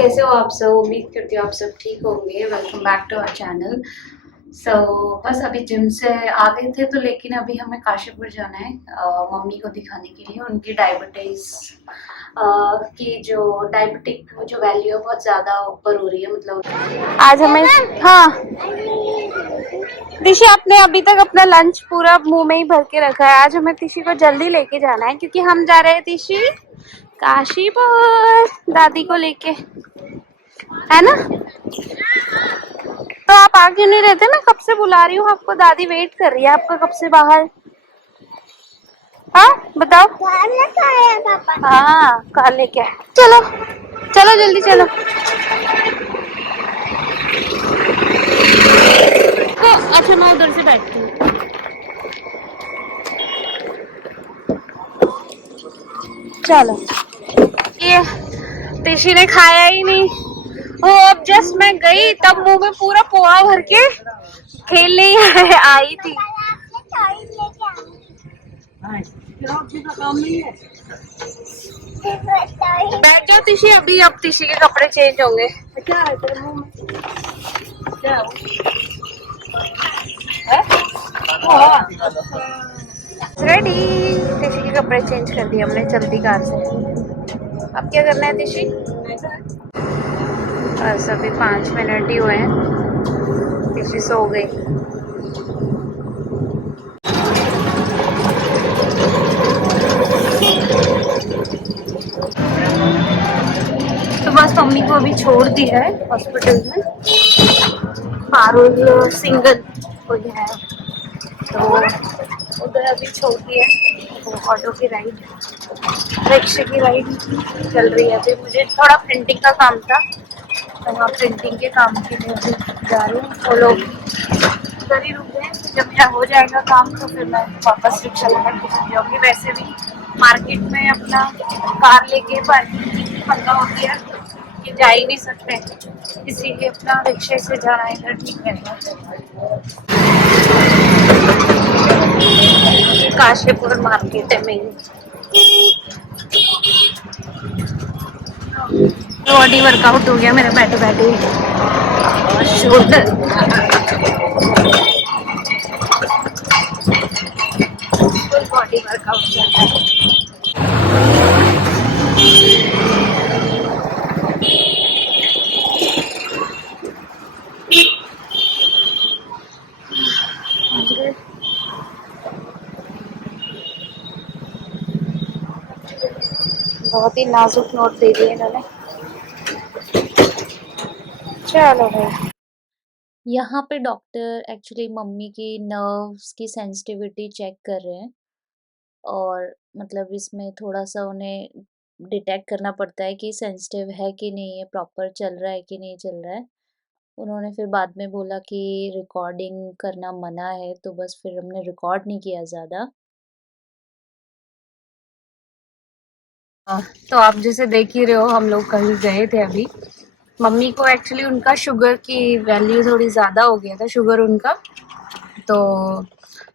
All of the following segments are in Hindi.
कैसे हो आप सब? उम्मीद करती हूँ आप सब ठीक होंगे। Welcome back to our channel. बस अभी जिम से आ गए थे तो लेकिन अभी हमें काशीपुर जाना है मम्मी को दिखाने के लिए। उनकी डायबिटीज की जो डायबिटिक जो वैल्यू है बहुत ज़्यादा ऊपर हो रही है। मतलब आज हमें ऋषि आपने अभी तक अपना लंच पूरा मुंह में ही भर के रखा है। आज हमें ऋषि को जल्दी लेके जाना है क्योंकि हम जा रहे हैं ऋषि काशीपुर दादी को लेके, है ना? तो आप आ क्यों नहीं रहते? मैं कब से बुला रही हूँ आपको, दादी वेट कर रही है आपका कब से बाहर। हाँ बताओ। हाँ कार लेके आए। चलो चलो जल्दी चलो। तो अच्छा मैं उधर से बैठती हूँ। चलो ये ऋषि ने खाया ही नहीं। वो अब जस्ट मैं गई तब मुंह में पूरा पोहा भर के खेलने ही आई थी। बैठ जाओ तिशी, अभी अब तिशी के कपड़े चेंज होंगे। क्या है तेरे मुंह में? क्या रेडी? तिशी के कपड़े चेंज कर दिए हमने चलती कार से। अब क्या करना है तिशी? बस अभी 5 मिनट ही हुए हैं, तिशी सो गई। तो बस मम्मी को अभी छोड़ दिया है हॉस्पिटल में, पारुल सिंगल कोई है तो उधर अभी छोड़ दिया है। तो ऑटो की राइड, रिक्शे की राइड चल रही है। अभी मुझे थोड़ा प्रिंटिंग का काम था तो वहाँ प्रिंटिंग के काम के लिए अभी जा रही हूँ। वो लोग उधर ही रुक गए, जब मेरा हो जाएगा काम तो फिर मैं वापस रिक्शा लेकर पहुँच जाऊँगी। वैसे भी मार्केट में अपना कार लेके पार्किंग की पंगा होती है कि जा ही नहीं सकते, इसीलिए अपना रिक्शे से जाना इधर ठीक रहेगा। काशीपुर मार्केट है मेन। बॉडी वर्कआउट हो गया मेरा बैठे बैठे और शोल्डर फुल बॉडी वर्कआउट चल रहा है। बहुत ही नाजुक नोट दे दिए इन्होंने। चलो भाई, यहाँ पे डॉक्टर एक्चुअली मम्मी की नर्व्स की सेंसिटिविटी चेक कर रहे हैं और मतलब इसमें थोड़ा सा उन्हें डिटेक्ट करना पड़ता है कि सेंसिटिव है कि नहीं, है प्रॉपर चल रहा है कि नहीं चल रहा है। उन्होंने फिर बाद में बोला कि रिकॉर्डिंग करना मना है तो बस फिर हमने रिकॉर्ड नहीं किया ज़्यादा। तो आप जैसे देख ही रहे हो हम लोग कहीं गए थे अभी। मम्मी को एक्चुअली उनका शुगर की वैल्यू थोड़ी ज़्यादा हो गया था, शुगर उनका। तो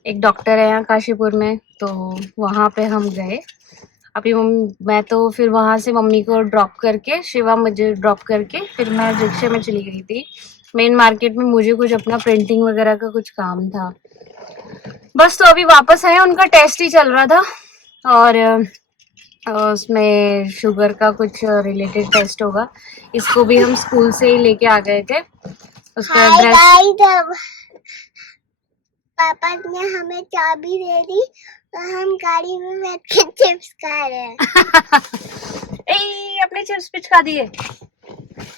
एक डॉक्टर है यहाँ काशीपुर में, तो वहाँ पे हम गए। अभी मैं तो फिर वहाँ से मम्मी को ड्रॉप करके, शिवा मुझे ड्रॉप करके फिर मैं रिक्शे में चली गई थी मेन मार्केट में। मुझे कुछ अपना प्रिंटिंग वगैरह का कुछ काम था बस। तो अभी वापस आए, उनका टेस्ट ही चल रहा था और उसमें शुगर का कुछ रिलेटेड टेस्ट होगा। इसको भी हम स्कूल से ही लेके आ गए थे। उसका एड्रेस पापा ने हमें चाबी दे दी और हम गाड़ी में बैठ के चिप्स खा रहे हैं। अपने चिप्स पिचका दिए,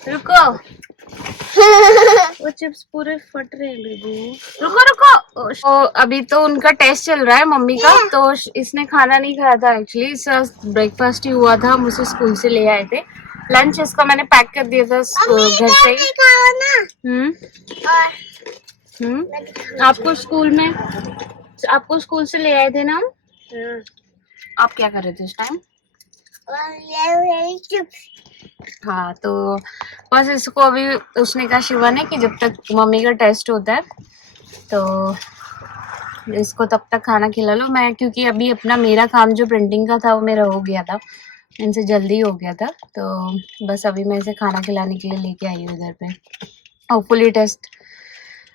रुको। वो चिप्स पूरे फट रहे हैं बेबू, रुको रुको। तो अभी तो उनका टेस्ट चल रहा है मम्मी का, तो इसने खाना नहीं खाया था एक्चुअली, ब्रेकफास्ट ही हुआ था, मुझे स्कूल से ले आए थे। लंच इसका मैंने पैक कर दिया था घर से ही। आपको स्कूल से ले आए थे ना। आप क्या कर रहे थे इस टाइम? हाँ तो बस इसको अभी उसने कहा शिवा ने कि जब तक मम्मी का टेस्ट होता है तो इसको तब तक खाना खिला लो। मैं क्योंकि अभी अपना मेरा काम जो प्रिंटिंग का था वो मेरा हो गया था, इनसे जल्दी हो गया था, तो बस अभी मैं इसे खाना खिलाने के लिए लेके आई हूँ इधर पे। होपफुली टेस्ट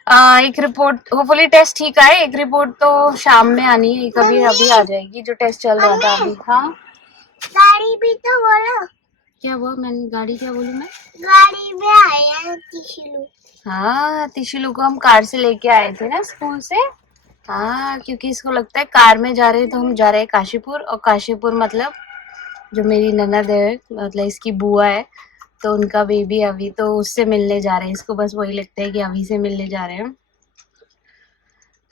एक रिपोर्ट होपफुली टेस्ट ठीक आए, एक रिपोर्ट तो शाम में आनी है, कभी अभी आ जाएगी जो टेस्ट चल रहा था अभी। हाँ गाड़ी भी तो बोलो। क्या हुआ? मैंने गाड़ी क्या बोलूँ मैं? गाड़ी में आए हैं तिशुलू। हाँ, तिशुलू को हम कार से लेके आए थे ना स्कूल से। हाँ, क्योंकि इसको लगता है कार में जा रहे हैं तो हम जा रहे हैं काशीपुर, और काशीपुर मतलब जो मेरी ननद है, मतलब इसकी बुआ है, तो उनका बेबी अभी, तो उससे मिलने जा रहे हैं। इसको बस वही लगता है कि अभी से मिलने जा रहे हैं।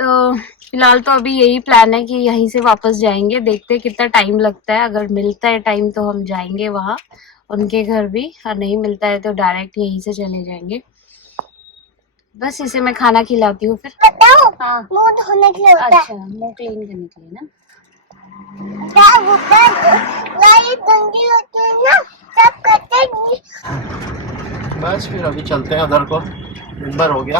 तो फिलहाल तो अभी यही प्लान है कि यहीं से वापस जाएंगे, देखते हैं कितना टाइम लगता है। अगर मिलता है टाइम तो हम जाएंगे वहाँ उनके घर भी, और नहीं मिलता है तो डायरेक्ट यहीं से चले जाएंगे। बस इसे मैं खाना खिलाती हूँ फिर। बताओ। हाँ, मुंह धोने के लिए होता है। अच्छा, मुंह क्लीन करने के लिए ना। क्या होता है? गाड़ी गंदी होती है ना, सब करते हैं। बस फिर अभी चलते हैं उधर को। दिन भर हो गया।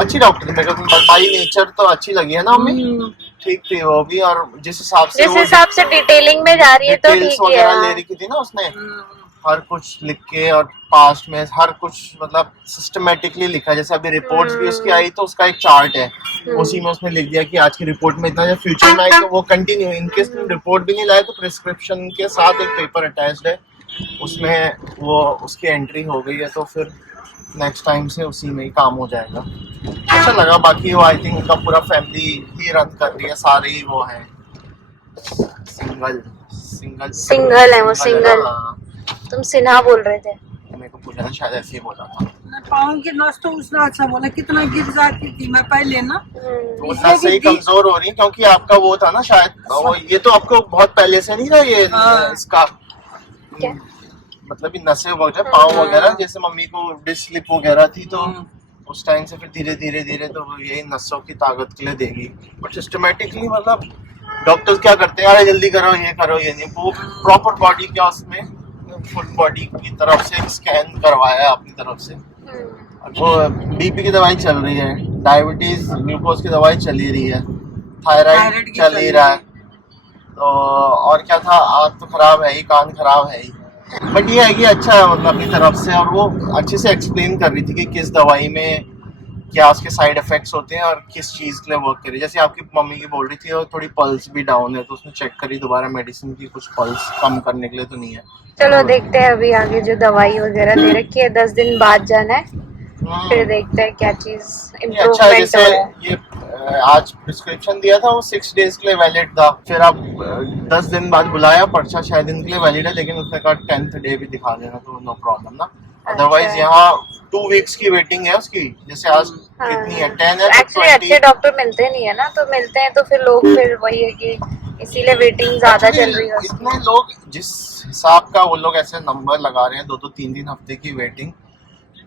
अच्छी डॉक्टर मेरे को बाई नेचर तो अच्छी लगी है ना मम्मी? ठीक थी वो भी, और जिस हिसाब से डिटेलिंग में जा रही है तो डिटेल्स ठीक है। वगैरह ले रही थी ना उसने, हर कुछ लिख के, और पास्ट में हर कुछ मतलब सिस्टमेटिकली लिखा। जैसे अभी रिपोर्ट्स भी उसकी आई तो उसका एक चार्ट है, उसी में उसने लिख दिया कि आज की रिपोर्ट में इतना, जब फ्यूचर में आई तो वो कंटिन्यू। इनकेस रिपोर्ट भी नहीं लाए तो प्रिस्क्रिप्शन के साथ एक पेपर अटैच्ड है, उसमें वो उसकी एंट्री हो गई है, तो फिर नेक्स्ट टाइम से उसी में ही काम हो जाएगा। अच्छा लगा। बाकी वो आई थिंक उनका पूरा फैमिली ही रन कर रही है, सारे ही वो है सिंगल सिंगल सिंगल है वो, है सिंगल। ना? हाँ। तुम सिन्हा बोल रहे थे। मेरे को पूछा था, शायद ऐसे ही बोला था। पाँव की नस तो उसने अच्छा बोला, कितना गिर जाती थी मैं पहले ना। तो नस सही कमजोर हो रही है, क्योंकि आपका वो था ना शायद, वो ये तो आपको बहुत पहले से नहीं था ये इसका, क्या? मतलब ये नसें वगैरह पाँव वगैरह, जैसे मम्मी को डिस्क स्लिप वगैरह थी, तो उस टाइम से फिर धीरे धीरे धीरे तो वो यही नसों की ताकत के लिए देगी। बट सिस्टमेटिकली मतलब डॉक्टर्स क्या करते हैं, अरे जल्दी करो, ये करो, ये नहीं, वो प्रॉपर बॉडी क्या उसमें फुल बॉडी की तरफ से स्कैन करवाया है अपनी तरफ से। वो बीपी की दवाई चल रही है, डायबिटीज ग्लूकोज की दवाई चली रही है, थायराइड चल ही रहा है, तो और क्या था, आँख तो खराब है ही, कान खराब है ही। बट ये है कि अच्छा है मतलब अपनी तरफ से, और वो अच्छे से एक्सप्लेन कर रही थी कि किस दवाई में क्या उसके साइड इफेक्ट्स होते हैं और किस चीज़ के लिए वर्क करी। जैसे आपकी मम्मी की बोल रही थी और थोड़ी पल्स भी डाउन है, तो उसने चेक करी दोबारा मेडिसिन की, कुछ पल्स कम करने के लिए तो नहीं है। चलो देखते हैं अभी आगे जो दवाई वगैरह दे रखी है, 10 दिन बाद जाना है, फिर देखते हैं क्या चीज ये अच्छा है। इम्प्रूवमेंट जैसे हो रहा है। ये आज प्रिस्क्रिप्शन दिया था वो 6 डेज के लिए वैलिड था, फिर अब 10 दिन बाद बुलाया, पर्चा 6 दिन के लिए वैलिड है, लेकिन उसने कहा 10th डे भी दिखा देना, तो नो प्रॉब्लम ना। अदरवाइज अच्छा। यहाँ 2 वीक्स की वेटिंग है उसकी। जैसे आज कितनी है, 10 है, एक्चुअली अच्छे डॉक्टर मिलते नहीं है ना, तो मिलते हैं तो फिर लोग फिर वही है कि इसीलिए वेटिंग ज्यादा चल रही है उसकी। इतने लोग जिस हिसाब का वो लोग ऐसे नंबर लगा रहे हैं, 2-2 3-3 हफ्ते की वेटिंग,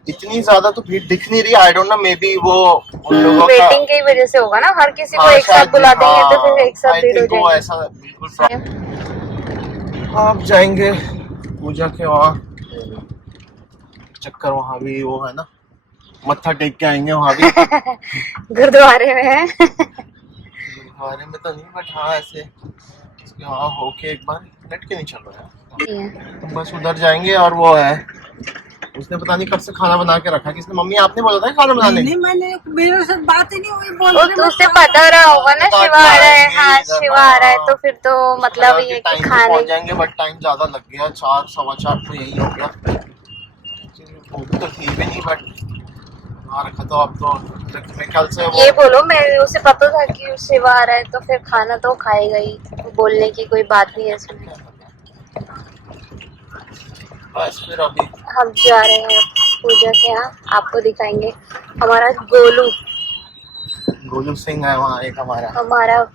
इतनी ज्यादा तो भीड़ दिख नहीं रही। I don't know, may be वो उन लोगों का वेटिंग की वजह से होगा ना, हर किसी को एक साथ बुला देंगे तो फिर एक साथ भीड़ हो जाएगी। ऐसा बिल्कुल। आप जाएंगे पूजा के वहाँ, चक्कर वहाँ भी वो है ना, मत्था टेक के आएंगे वहाँ भी। गुरुद्वारे में है। गुरुद्वारे में तो नहीं, बट हाँ ऐसे वहाँ होके एक बार नेट के नहीं चल रहा है, तो बस उधर जाएंगे। और वो है, उसने पता नहीं कब से खाना बना के रखा, किसने, मम्मी आपने बोला था खाना बनाने? नहीं, मैंने मेरे साथ बात ही नहीं हुई। बोल तो उससे पता रहा होगा ना शिवा आ रहा है। हाँ, शिवा आ रहा है तो फिर तो मतलब ये कि खाने पहुंच जाएंगे, बट टाइम ज्यादा लग गया, 4 सवा 4 तो यही हो गया। भूख तो थी भी नहीं, बट वहाँ रखा तो अब तो मैं कल से ये बोलो, मैं उसे पता था कि शिवा आ रहा है तो फिर खाना तो खाएगा ही, बोलने की कोई बात नहीं है इसमें। बस फिर अभी हम जा रहे हैं पूजा के यहाँ, आपको दिखाएंगे हमारा गोलू सिंह है वहाँ एक, हमारा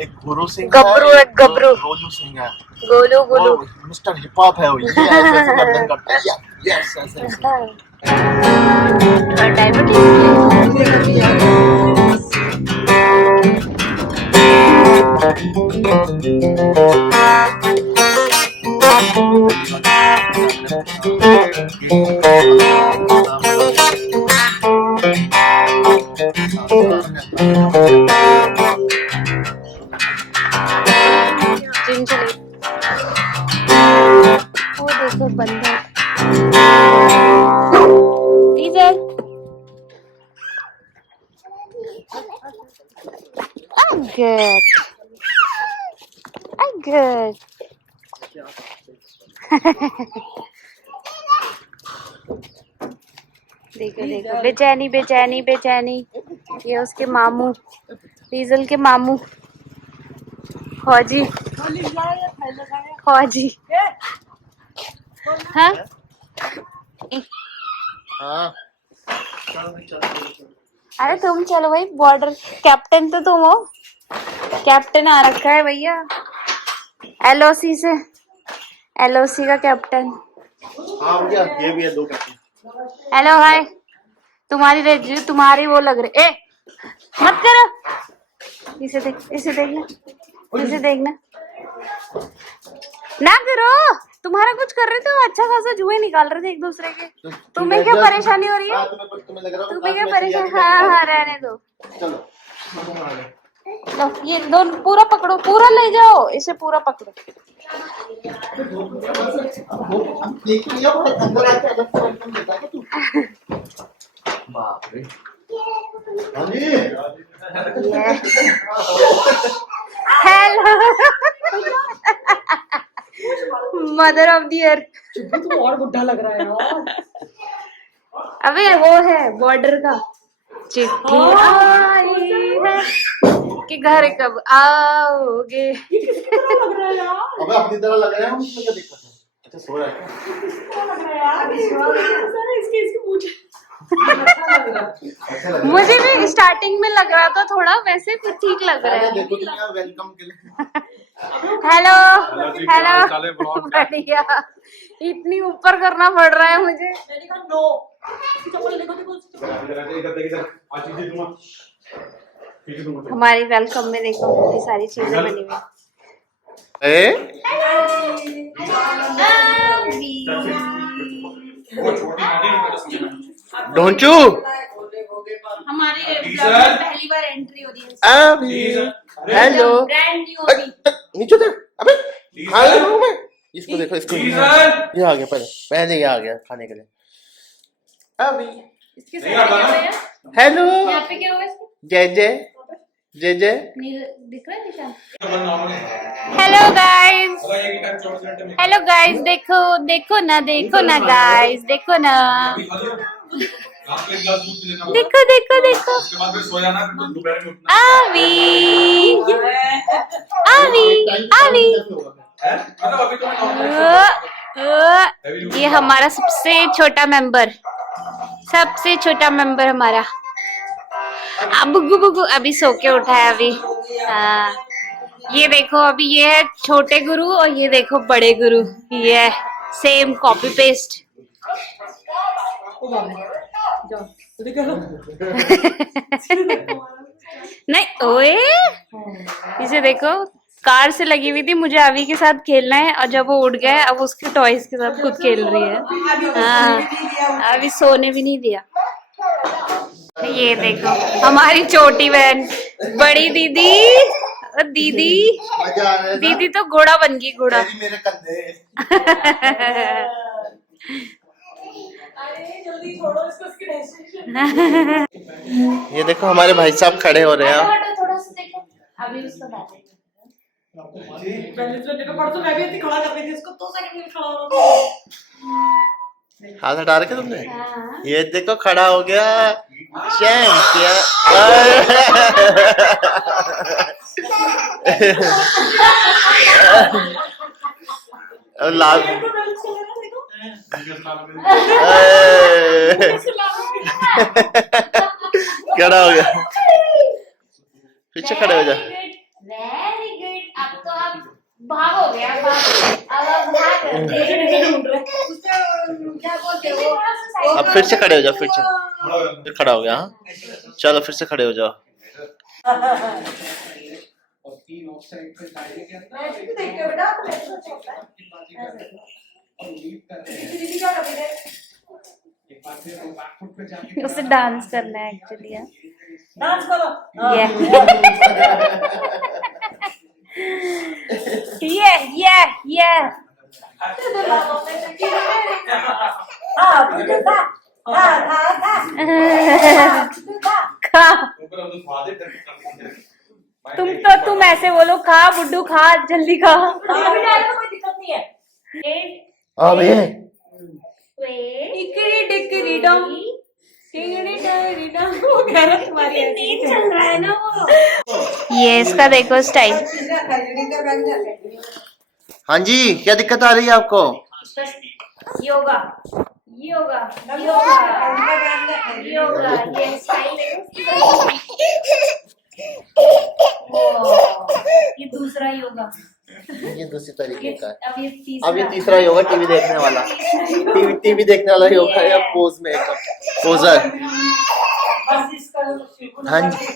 एक गुरु सिंह, गबरू है, गबरू। गोलू सिंह है, गोलू मिस्टर हिप हॉप है वो, ये ऐसे गर्दन करता है, यस ऐसे। जिम चले देखो बंदर डीजल good good देखो देखो बेचैनी बेचैनी बेचैनी ये उसके मामू डीजल के मामू फौजी फौजी हाँ हाँ अरे तुम चलो भाई बॉर्डर कैप्टन तो तुम हो कैप्टन आ रखा है भैया एलओसी से एलओसी का कैप्टन हाँ भैया ये भी है 2 कैप्टन हेलो हाय तुम्हारी रेजी तुम्हारी वो लग रही ए मत करो इसे देखना इसे देखना ना करो तुम्हारा कुछ कर रहे थे अच्छा खासा जुए निकाल रहे थे एक दूसरे के तुम्हें क्या परेशानी हो रही है तुम्हें लग रहा तुम्हें क्या परेशानी हाँ रहने दो चलो लो ये दोनों पूरा पकड़ो पूरा ले जाओ इसे पूरा पकड़ो देख लिया अंदर आके अलग से वेलकम देता है तू बाप रे हाँ जी hello mother of the year तू और बुढ़ा लग रहा है यार। अबे वो है बॉर्डर का चिट्ठी आई है कि घर कब आओगे ये किसकी तरह लग रहा है यार। अबे अपनी तरह लग रहा है उसमें क्या दिक्कत है अच्छा सो रहा है क्या लग रहा है यार सारा इसके मूछ अच्छा लग रहा है। मुझे भी स्टार्टिंग में लग रहा था थोड़ा वैसे फिर ठीक लग रहा है देखो तुम यार वेलकम के लिए हेलो हेलो बढ़िया इतनी ऊपर करना पड़ रहा है मुझे मैंने कहा नो चप्पल देखो हमारी वेलकम में देखो ये सारी चीजें बनी हुई डोंट यू हमारी पहली बार एंट्री हो रही है हेलो ब्रांड न्यू अभी नीचे देख अबे खाने रूम में इसको देखो इसको ये आ गया पहले ये आ गया खाने के लिए अभी इसके साथ क्या हुआ है हेलो यहाँ पे क्या हुआ है इसको जय जय जय जय दिख रहा है निशान हेलो गाइस देखो देखो ना गाइस देखो ना देखो देखो देखो आवी आवी आवी ये हमारा सबसे छोटा मेंबर हमारा बुगु बुगु अभी सो के उठा है अभी हाँ ये देखो अभी ये है छोटे गुरु और ये देखो बड़े गुरु ये है सेम कॉपी पेस्ट नहीं ओए इसे देखो कार से लगी हुई थी मुझे अभी के साथ खेलना है और जब वो उड़ गया अब उसके टॉयज के साथ खुद खेल रही है हाँ अभी सोने भी नहीं दिया ये देखो हमारी छोटी बहन बड़ी दीदी दीदी तो घोड़ा बन गई घोड़ा मेरे कंधे जल्दी छोड़ो इसको ये देखो हमारे भाई साहब खड़े हो रहे हैं थोड़ा सा देखो अभी उसको बैठे परसों मैं भी इतनी खड़ा कर रही थी इसको 2 सेकंड में खड़ा हो रहा हाथ हटा रखे तुमने ये देखो खड़ा हो गया चैंपियन लाल खड़ा हो गया पीछे खड़े हो जा वेरी गुड अब तो आप भागोगे अब भाग क्या बोलते हो अब फिर से खड़े हो जाओ फिर खड़ा हो गया हाँ चलो फिर से खड़े हो जाओ उसे डांस करना है एक्चुअली डांस करो ये खा। तुम ऐसे बोलो, खा बुड्ढू खा, जल्दी खा। कोई दिक्कत नहीं है। अबे इकरी डिकरी डम, टिंगरी डरी डम, वो कह रहा तुम्हारी ऐसी चल रहा है ना वो। ये इसका देखो स्टाइल। हाँ जी, क्या दिक्कत आ रही है आपको? योगा योगा योगा योगा, ये स्टाइल देखो। ये दूसरा योगा, ये दूसरी तरीके का है। अब ये अब ये तीसरा योगा टीवी देखने वाला, टीवी देखने वाला योगा है, या पोज में एकदम पोजर। हाँ जी,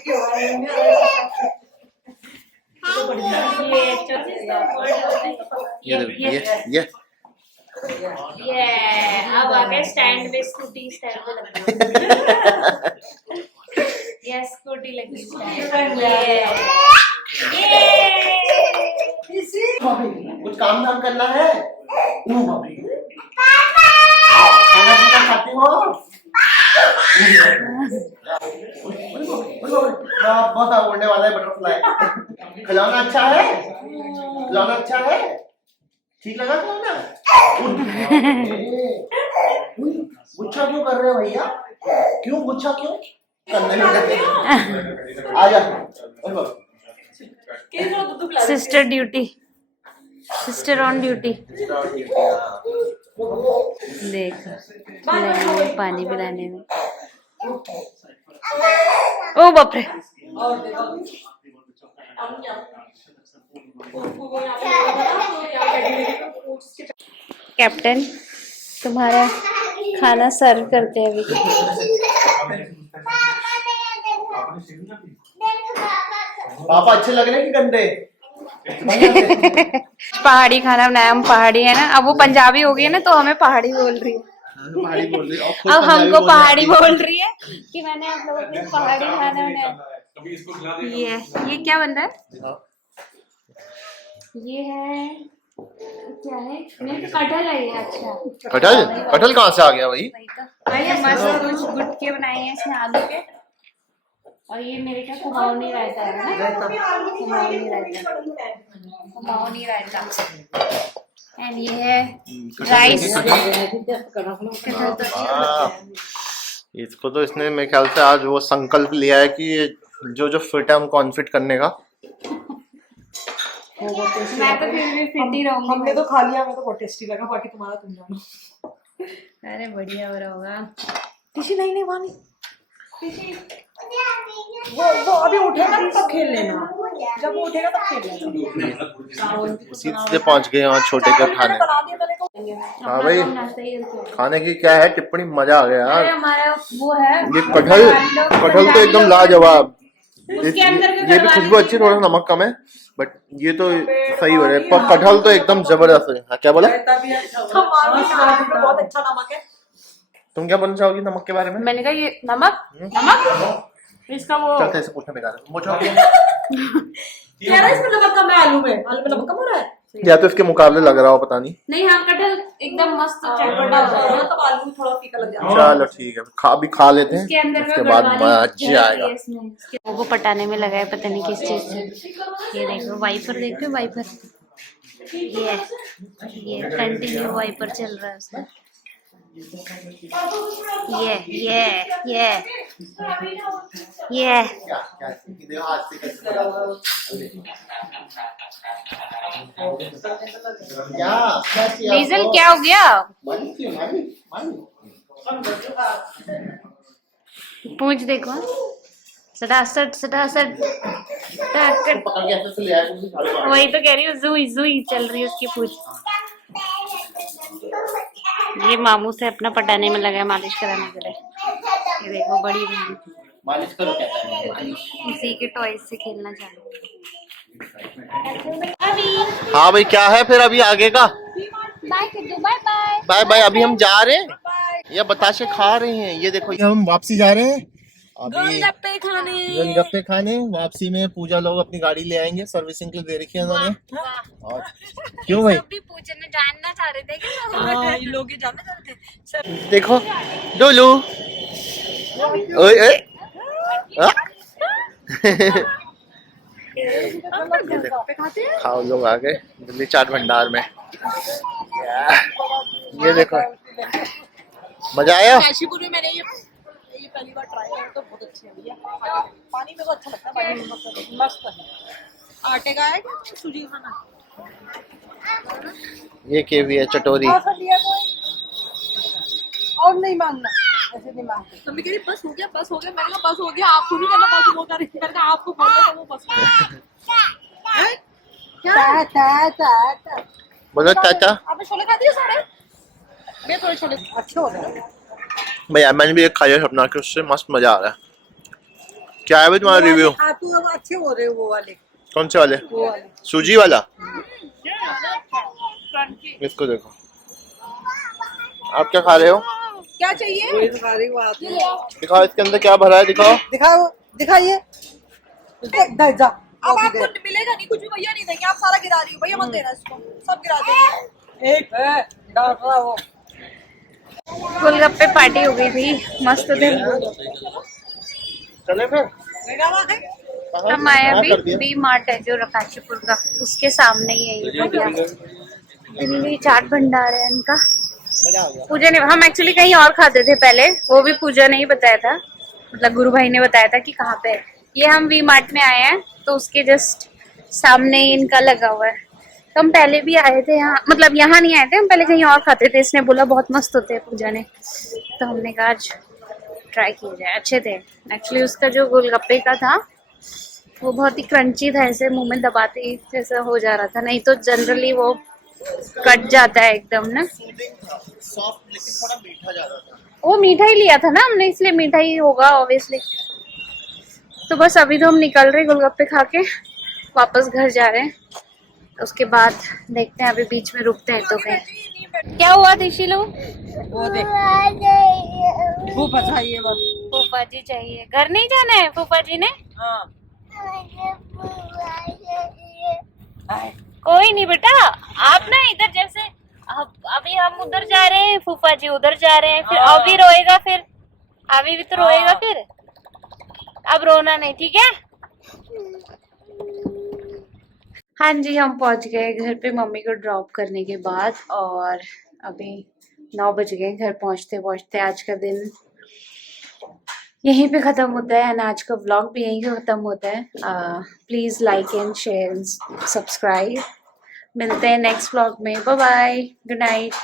ये अब आ गए स्टैंड में, स्कूटी स्टैंड पे लग ये स्कूटी लगी स्टैंड। कुछ काम धाम करना है? खाना पीना खाती हो? बहुत उड़ने वाला है बटरफ्लाई। खिलौना अच्छा है? खिलौना अच्छा है? ठीक लगा खिलौना? गुच्छा क्यों कर रहे हो भैया? क्यों गुच्छा क्यों करने लगे? आ जा। Sister duty, sister on duty. देख पानी पिलाने में। ओ बाप रे, कैप्टन तुम्हारा खाना सर्व करते हैं अभी। पापा अच्छे लग रहे हैं कि गंदे? पहाड़ी खाना बनाया, हम पहाड़ी है ना। अब वो पंजाबी हो गई है ना, तो हमें पहाड़ी बोल रही है। पहाड़ी बोल रही है, अब हमको पहाड़ी बोल रही है कि मैंने आप लोगों के पहाड़ी खाना बनाया। ये क्या बन रहा है? ये है क्या है? नहीं तो कटहल है ये। अच्छा, कटहल? कटहल कहाँ से आ गया भाई? ये मस्त कुछ गुटके बनाए हैं इसमें आलू के। और ये मेरे क्या कुमाऊनी रायता है ना, कुमाऊनी रायता। एंड ये है राइस। इसको तो इसने मेरे ख्याल से आज वो संकल्प लिया है कि ये जो फिट है हमको अनफिट करने का। मैं तो फिर भी फिट ही रहूंगी। हमने तो खा लिया, हमें तो बहुत टेस्टी लगा, बाकी तुम्हारा तुम जानो। अरे बढ़िया हो रहा होगा। टिशी नहीं वानी, वो अभी उठेगा तब खेल लेना, जब वो उठेगा तब खेल लेना। सीधे पहुंच गए वहाँ छोटे के उठाने। हाँ भाई, खाने की क्या है टिप्पणी? मजा आ गया यार। हमारा वो है ये कटहल तो एकदम लाजवाब। ये भी खुशबू अच्छी, थोड़ा नमक कम है, बट ये तो सही हो रहा है। पर कटहल तो एकदम जबरदस्त है। हाँ, क्या बोला? बहुत अच्छा नमक है। तुम क्या बोलना चाहोगी नमक के बारे में? मैंने कहा ये नमक इसका वो चलते ऐसे पूछने बेकार है। कह रहा है इसमें नमक कम है, आलू में नमक कम हो रहा है। या तो इसके मुकाबले लग रहा हो, पता नहीं। हाँ कटहल एकदम मस्त चटपटा होता है, तब आलू थोड़ा फीका लग जाता है। चलो ठीक है, अभी खा लेते हैं, इसके अंदर उसके बाद मजा आएगा। वो पटाने में लगा है, पता नहीं किस चीज से। ये देखो वाइपर, देखो वाइपर, ये कंटिन्यू वाइपर चल रहा है उसका। ये डीजल क्या हो गया? पूछ देखो, सटासट वही तो कह रही हूँ, जुई चल रही है उसकी पूछ। ये मामू से अपना पटाने में लगा है, मालिश कराने के लिए। ये देखो बड़ी बहन मालिश करो, कहता है उसी के टॉयज से खेलना चाहती। हाँ भाई, क्या है फिर अभी आगे का? Bye bye. अभी हम जा रहे हैं या बताशे खा रहे हैं? ये देखो, हम वापसी जा रहे हैं अभी गोलगप्पे खाने। गोलगप्पे खाने वापसी में पूजा लोग अपनी गाड़ी ले आएंगे, सर्विसिंग के लिए दे रखी है उन्होंने। और क्यों भाई भी पूछने जानना चाह रहे थे कि हाँ, ये लोग ये जानना चाहते थे सर। देखो डोलू ओए ओए हाँ? गोलगप्पे खाते हैं। खाओ लोग आ गए दिल्ली चाट भंडार में। ये देखो मजा आया। काशीपुर में मैंने ये पहली बार ट्राई किया तो बहुत अच्छे है भैया। पानी में बहुत अच्छा लगता है, पानी में मस्त है। आटे का है कि सूजी का खाना? ये केवी है चटोरी। ऑफर दिया कोई और नहीं मांगना, ऐसे नहीं मांगते। तो मैं कह रही बस हो गया, बस हो गया। मैंने कहा बस हो गया, आपको नहीं कहना बस हो गया। मैंने कहा आपको बोलना था वो बस हो गया। क्या बोलो चाचा। आपने छोले खा दिए सारे? मैं थोड़े छोले अच्छे हो गए। भैया मैंने भी एक खाया अपना के, उससे मस्त मजा आ रहा है। क्या है भाई तुम्हारा रिव्यू? आप तो अच्छे हो रहे हो वो वाले। कौन से वाले? वो वाले सूजी वाला। इसको देखो। आप क्या खा रहे हो? क्या चाहिए? दिखाओ इसके अंदर क्या भरा है, दिखाओ। दिखाइए। अब आपको मिलेगा नहीं कुछ भी भैया, नहीं देंगे। आप सारा गिरा रही हो भैया, मत देना इसको, सब गिरा देंगे। एक है वो गोलगप्पे पार्टी हो गई थी, मस्त थे। चले फिर हम आए अभी वी मार्ट है जो काशीपुर का, उसके सामने ही है ये भैया। दिल्ली चाट भंडार है इनका। मजा आ गया। पूजा ने, हम एक्चुअली कहीं और खाते थे पहले, वो भी पूजा ने ही बताया था, मतलब गुरु भाई ने बताया था कि कहाँ पे है। ये हम वी मार्ट में आए हैं तो उसके जस्ट सामने ही इनका लगा हुआ है। तो हम पहले भी आए थे यहाँ, मतलब यहाँ नहीं आए थे, हम पहले कहीं और खाते थे। इसने बोला बहुत मस्त होते हैं पूजा ने, तो हमने कहा आज ट्राई किया जाए। अच्छे थे एक्चुअली। उसका जो गोलगप्पे का था वो बहुत ही क्रंची था, ऐसे मुंह में दबाते ही जैसा हो जा रहा था, नहीं तो जनरली वो कट जाता है एकदम ना। सॉफ्ट लेकिन थोड़ा मीठा ज्यादा था। वो मीठा ही लिया था ना हमने, इसलिए मीठा ही होगा ऑब्वियसली। तो बस अभी तो हम निकल रहे गोलगप्पे खा के, वापस घर जा रहे हैं। उसके बाद देखते हैं, अभी बीच में रुकते हैं तो कहीं। क्या हुआ दिशिलो? वो देख फूफा चाहिए बस। फूफा जी चाहिए, घर नहीं जाना है फूफा जी ने? हाँ कोई नहीं बेटा, आप ना इधर जैसे अभी हम उधर जा रहे हैं, फूफा जी उधर जा रहे हैं, फिर अभी रोएगा, फिर अभी भी तो रोएगा फिर। अब रोना नहीं, ठीक है? हाँ जी, हम पहुंच गए घर पे मम्मी को ड्रॉप करने के बाद, और अभी 9 बज गए घर पहुंचते पहुंचते। आज का दिन यहीं पे ख़त्म होता है एंड आज का व्लॉग भी यहीं ख़त्म होता है। Please like and share and subscribe. मिलते हैं नेक्स्ट व्लॉग में। Bye bye, good night.